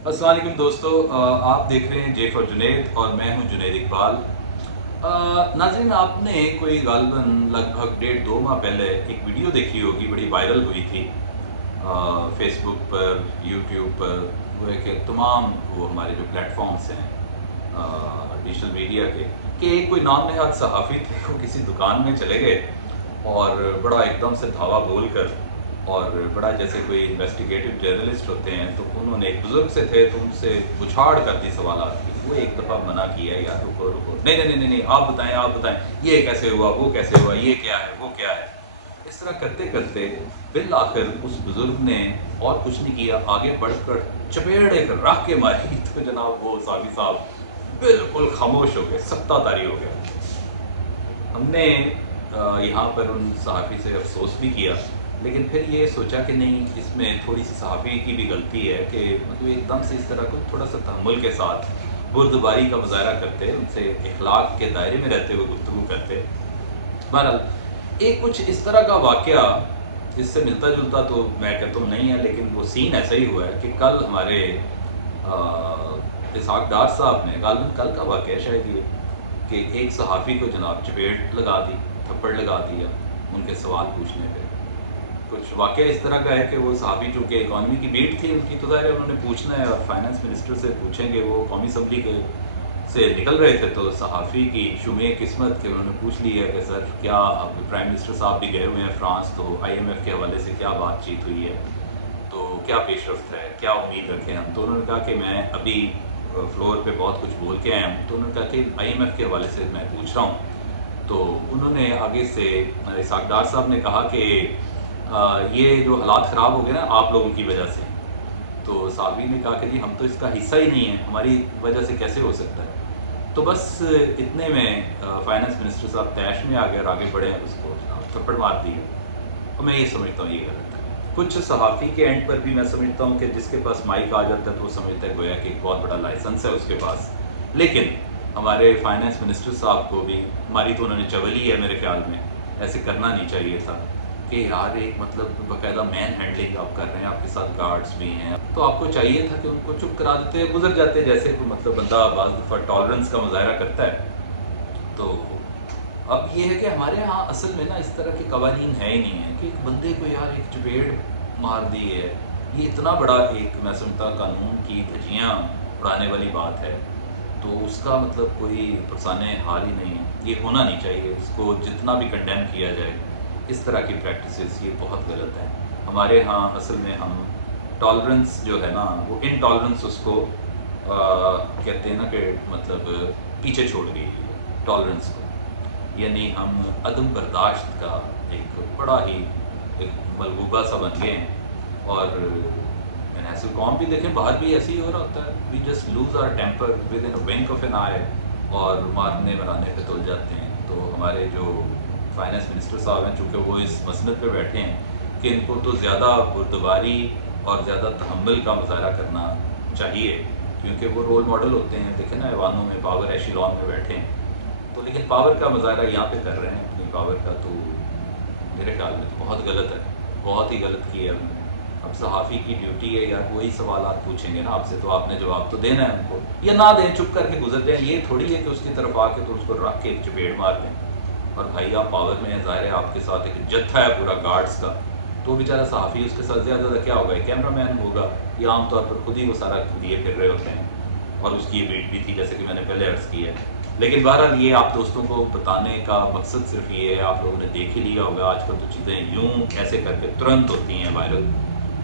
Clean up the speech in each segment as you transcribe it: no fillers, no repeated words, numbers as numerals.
अस्सलाम वालेकुम दोस्तों, आप देख रहे हैं जे फॉर जुनैद और मैं हूं जुनैद इकबाल। नाज़रीन, आपने कोई गालबन लगभग 1.5-2 माह पहले एक वीडियो देखी होगी, बड़ी वायरल हुई थी फेसबुक पर, यूट्यूब पर, वो है कि तमाम वो हमारे जो प्लेटफॉर्म्स हैं डिजिटल मीडिया के, कि एक कोई नाम नहाद सहाफ़ी थे, वो किसी दुकान में चले गए और बड़ा एकदम से धावा बोल कर और बड़ा जैसे कोई इन्वेस्टिगेटिव जर्नलिस्ट होते हैं, तो उन्होंने एक बुज़ुर्ग से थे तो उनसे उछाड़ कर दी सवालात की। वो एक दफ़ा मना किया, यार रुको रुको, नहीं नहीं नहीं नहीं नहीं, आप बताएं, ये कैसे हुआ, वो कैसे हुआ, ये क्या है, वो क्या है। इस तरह करते करते बिल आखिर उस बुज़ुर्ग ने और कुछ नहीं किया, आगे बढ़कर चपेड़ एक रख के मारी तो जनाब वो साहबी साहब बिल्कुल खामोश हो गए, सत्ताधारी हो गया। हमने यहाँ पर उन सहाफ़ी से अफसोस भी किया, लेकिन फिर ये सोचा कि नहीं, इसमें थोड़ी सी सहाफ़ी की भी गलती है कि मतलब एकदम से इस तरह को थोड़ा सा तहम्मुल के साथ बुर्दबारी का मुजाहरा करते, उनसे इखलाक के दायरे में रहते हुए गुफ्तगू करते। बहरहाल एक कुछ इस तरह का वाक़या इससे मिलता जुलता तो मैं कहता हूँ नहीं है, लेकिन वो सीन ऐसा ही हुआ है कि कल हमारे इसहाक डार साहब ने, गालिबन कल का वाक़या है शायद ये, कि एक सहाफ़ी को जनाब चपेट लगा दी, थप्पड़ लगा दिया उनके सवाल पूछने पे। कुछ वाक़या इस तरह का है कि वो सहाफ़ी चूँकि इकॉनमी की बीट थी उनकी, तो ज़ाहिर है उन्होंने पूछना है और फाइनेंस मिनिस्टर से पूछेंगे, वो कौमी असम्बली के से निकल रहे थे, तो सहाफ़ी की शुमे किस्मत के उन्होंने पूछ लिया कि सर क्या, अब प्राइम मिनिस्टर साहब भी गए हुए हैं फ्रांस, तो IMF के हवाले से क्या बातचीत हुई है, तो क्या पेशरफ्त है, क्या उम्मीद रखें हम। तो उन्होंने कहा कि मैं अभी फ्लोर पे बहुत कुछ बोल के आया हूँ। तो उन्होंने कहा कि IMF के हवाले से मैं पूछ रहा हूँ। तो उन्होंने आगे से इसहाक डार साहब ने कहा कि ये जो हालात ख़राब हो गए ना आप लोगों की वजह से। तो साहबी ने कहा कि जी हम तो इसका हिस्सा ही नहीं है, हमारी वजह से कैसे हो सकता है। तो बस इतने में फाइनेंस मिनिस्टर साहब तैश में आ गए और आगे बढ़े, उसको थप्पड़ मार दिए। और मैं ये समझता हूँ ये गलत है। कुछ सहाफ़ी के एंड पर भी मैं समझता हूँ कि जिसके पास माइक आ जाता है तो वो समझता है गोया कि एक बहुत बड़ा लाइसेंस है उसके पास। लेकिन हमारे फाइनेंस मिनिस्टर साहब को भी हमारी तो उन्होंने चवली है मेरे ख्याल में, ऐसे करना नहीं चाहिए था कि यार एक मतलब बाकायदा मैन हैंडलिंग आप कर रहे हैं, आपके साथ गार्ड्स भी हैं, तो आपको चाहिए था कि उनको चुप करा देते, गुजर जाते। जैसे तो मतलब बंदा बाज़ दफ़ा टॉलरेंस का मुज़ाहरा करता है। तो अब ये है कि हमारे यहाँ असल में ना इस तरह के कवानीन है ही नहीं है कि एक बंदे को यार एक चपेड़ मार दी है, ये इतना बड़ा एक मैं समझता कानून की धज्जियाँ उड़ाने वाली बात है, तो उसका मतलब कोई पुरसाने हाल ही नहीं है। ये होना नहीं चाहिए, इसको जितना भी कंडेम किया जाए, इस तरह की प्रैक्टिसेस ये बहुत गलत हैं। हमारे यहाँ असल में हम टॉलरेंस जो है ना, वो इनटॉलरेंस उसको कहते हैं ना कि मतलब पीछे छोड़ गई है टॉलरेंस को, यानी हम अदम बर्दाश्त का एक बड़ा ही एक मलबूबा सा बन गए हैं। और मैंने ऐसे कौम भी देखें, बाहर भी ऐसे ही हो रहा होता है, we just lose our temper within wink of an eye और मारने मराने पे तुल जाते हैं। तो हमारे जो फाइनेंस मिनिस्टर साहब हैं, चूँकि वो इस मसनद पे बैठे हैं कि इनको तो ज़्यादा बुर्दबारी और ज़्यादा तहम्मुल का मुजाहरा करना चाहिए, क्योंकि वो रोल मॉडल होते हैं। देखें ना, ऐवानों में पावर एशिलॉन में बैठे हैं, तो लेकिन पावर का मुजाहरा यहाँ पे कर रहे हैं अपनी पावर का, तो मेरे ख्याल में तो बहुत गलत है, बहुत ही गलत किया है उन्होंने। अब सहाफ़ी की ड्यूटी है यार, वही सवालात पूछेंगे ना आपसे, तो आपने जवाब तो देना है उनको, या ना दें, चुप करके गुजर जाए। ये थोड़ी है कि उसकी तरफ आके तो उसको रख के एक चपेड़ मार दें। और भाई आप पावर में हैं, ज़ाहिर है आपके साथ एक जत्था है पूरा गार्ड्स का, तो बेचारा सहाफ़ी उसके साथ ज़्यादा क्या होगा, कैमरा मैन होगा, या आमतौर पर खुद ही वो सारा लिए फिर रहे होते हैं। और उसकी ये वेट भी थी, जैसे कि मैंने पहले अर्ज़ किया है। लेकिन बहरहाल ये आप दोस्तों को बताने का मकसद सिर्फ ये है, आप लोगों ने देख ही लिया होगा आजकल तो चीज़ें यूं ऐसे करके तुरंत होती हैं वायरल,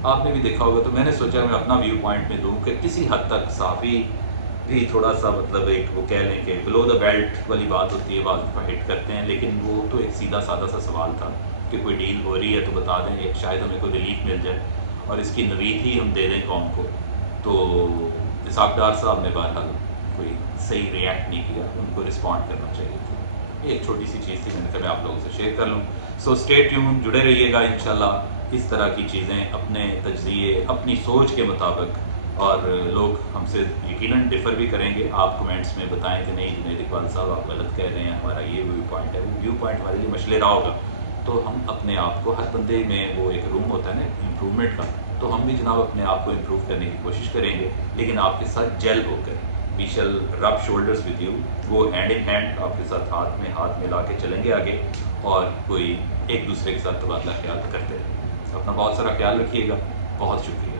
आपने भी देखा होगा। तो मैंने सोचा मैं अपना व्यू पॉइंट में दूँ कि किसी हद तक सहाफ़ी भी थोड़ा सा मतलब एक वो कह लें कि बिलो द बेल्ट वाली बात होती है, बाद में हिट करते हैं, लेकिन वो तो एक सीधा साधा सा सवाल था कि कोई डील हो रही है तो बता दें, एक शायद हमें कोई रिलीफ मिल जाए और इसकी नवीद ही हम दे दें कौम को। तो इसहाक डार साहब ने बहरहाल कोई सही रिएक्ट नहीं किया, उनको रिस्पॉन्ड करना चाहिए था। ये एक छोटी सी चीज़ थी, मैंने कहा मैं आप लोगों से शेयर कर लूँ। सो स्टे ट्यून, जुड़े रहिएगा इंशाल्लाह। इस तरह की चीज़ें अपने तजज़िये, अपनी सोच के मुताबिक, और लोग हमसे यकीनन डिफ़र भी करेंगे। आप कमेंट्स में बताएं कि नहीं जुनैद इकबाल साहब आप गलत कह रहे हैं, हमारा ये व्यू पॉइंट है। वो व्यू पॉइंट हमारे लिए मशले रहा होगा, तो हम अपने आप को, हर बंदे में वो एक रूम होता है ना इम्प्रूवमेंट का, تو ہم بھی جناب اپنے آپ کو امپروو کرنے کی کوشش کریں گے، لیکن آپ کے ساتھ جیل ہو کر. وی شیل رب shoulders with you, go hand in hand, آپ کے ساتھ ہاتھ میں ہاتھ ملا کے چلیں گے آگے، اور کوئی ایک دوسرے کے ساتھ تبادلہ خیال کرتے رہیں. اپنا بہت سارا خیال رکھیے گا. بہت شکریہ.